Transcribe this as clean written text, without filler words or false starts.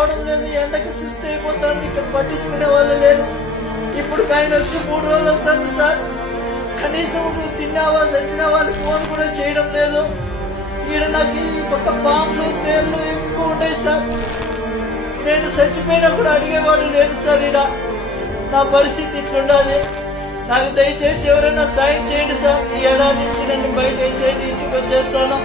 రావడం లేదు, ఎండకి సుస్థి అయిపోతుంది, ఇక్కడ పట్టించుకునే వాళ్ళు లేరు. ఇప్పుడు ఆయన వచ్చి 3 రోజులు అవుతుంది సార్. కనీసం నువ్వు తిన్నావా చచ్చినావా అని ఫోన్ కూడా చేయడం లేదు. ఈడ నాకు ఈ పక్క పాములు తేళ్లు ఎక్కువ ఉన్నాయి సార్. నేను చచ్చిపోయినా కూడా అడిగేవాడు లేదు సార్. ఈడ నా పరిస్థితి ఇట్లుండాలి. నాకు దయచేసి ఎవరైనా సాయం చేయండి సార్. ఈ ఏడాది నుంచి నన్ను బయట వేసేయండి, ఇంటికి వచ్చేస్తాను.